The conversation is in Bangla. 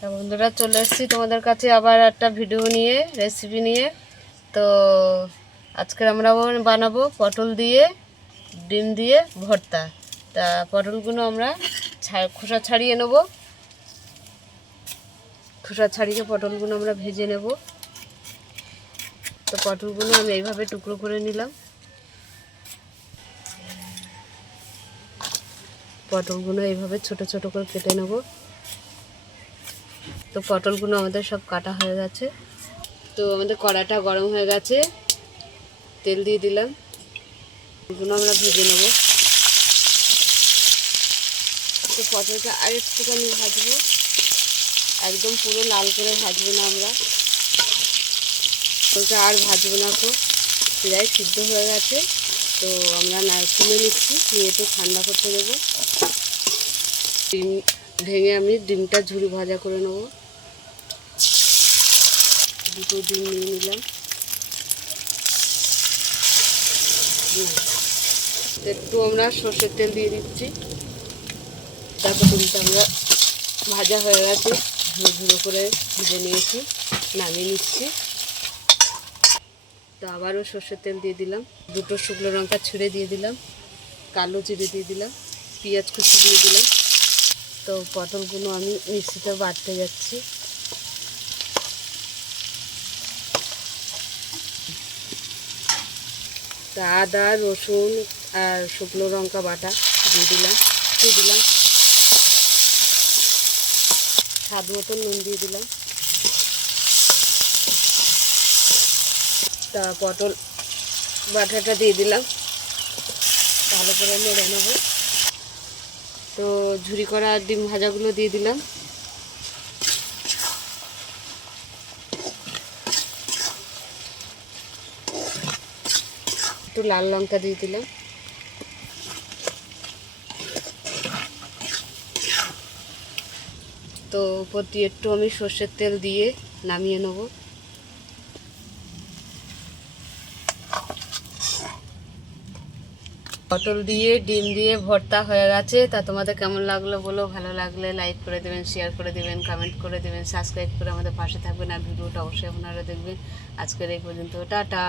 তা বন্ধুরা, চলে এসেছি তোমাদের কাছে আবার একটা ভিডিও নিয়ে রেসিপি নিয়ে। তো আজকে আমরা বানাবো পটল দিয়ে, ডিম দিয়ে ভর্তা। তা পটলগুলো আমরা খোসা ছাড়িয়ে নেব। খোসা ছাড়িয়ে পটলগুলো আমরা ভেজে নেব। তো পটলগুলো আমি এইভাবে টুকরো করে নিলাম। পটলগুলো এইভাবে ছোট ছোট করে কেটে নেব। তো পটলগুলো আমাদের সব কাটা হয়ে গেছে। তো আমাদের কড়াটা গরম হয়ে গেছে। তেল দিয়ে দিলাম। এগুলো আমরা ভেজে নেব। তো পটলটা আর একটুখানি ভাজবো। একদম পুরো লাল করে ভাজবো না আমরা। পটলটা আর ভাজবো না তো। প্রায় সিদ্ধ হয়ে গেছে। তো আমরা না তুলে নিচ্ছি। নিয়ে একটু ঠান্ডা করতে দেবো। ডিম ভেঙে আমি ডিমটা ঝুড়ি ভাজা করে নেব। দুটো ডিম নিয়ে নিলাম। একটু আমরা সর্ষের তেল দিয়ে দিচ্ছি। তারপর ডিমটা আমরা ভাজা হয়ে গেছে। ঝুড়ো ঝুড়ো করে ভেজে নিয়েছি, নামিয়ে নিচ্ছি। তো আবারও সর্ষের তেল দিয়ে দিলাম। দুটো শুকনো লঙ্কা ছিঁড়ে দিয়ে দিলাম। কালো জিরে দিয়ে দিলাম। পেঁয়াজ কুচি দিয়ে দিলাম। তো পটলগুলো আমি মিক্সিতে বাটতে যাচ্ছি। তা আদা, রসুন আর শুকনো লঙ্কা বাটা দিয়ে দিলাম দিয়ে দিলাম। স্বাদ মতন নুন দিয়ে দিলাম। তা পটল বাটাটা দিয়ে দিলাম। ভালো করে নেড়ে নেব। তো ঝুরি করা ডিম ভাজাগুলো দিয়ে দিলাম। একটু লাল লঙ্কা দিয়ে দিলাম। তো উপর দিয়ে একটু আমি সর্ষের তেল দিয়ে নামিয়ে নেব। পটল দিয়ে, ডিম দিয়ে ভর্তা হয়ে গেছে। তা তোমাদের কেমন লাগল বলো? ভালো লাগলে লাইক করে দেবেন শেয়ার করে দেবেন কমেন্ট করে দেবেন সাবস্ক্রাইব করে আমাদের পাশে থাকবেন। আর ভিডিওটা অবশ্যই আপনারা দেখবেন। আজকের এই পর্যন্ত, টাটা।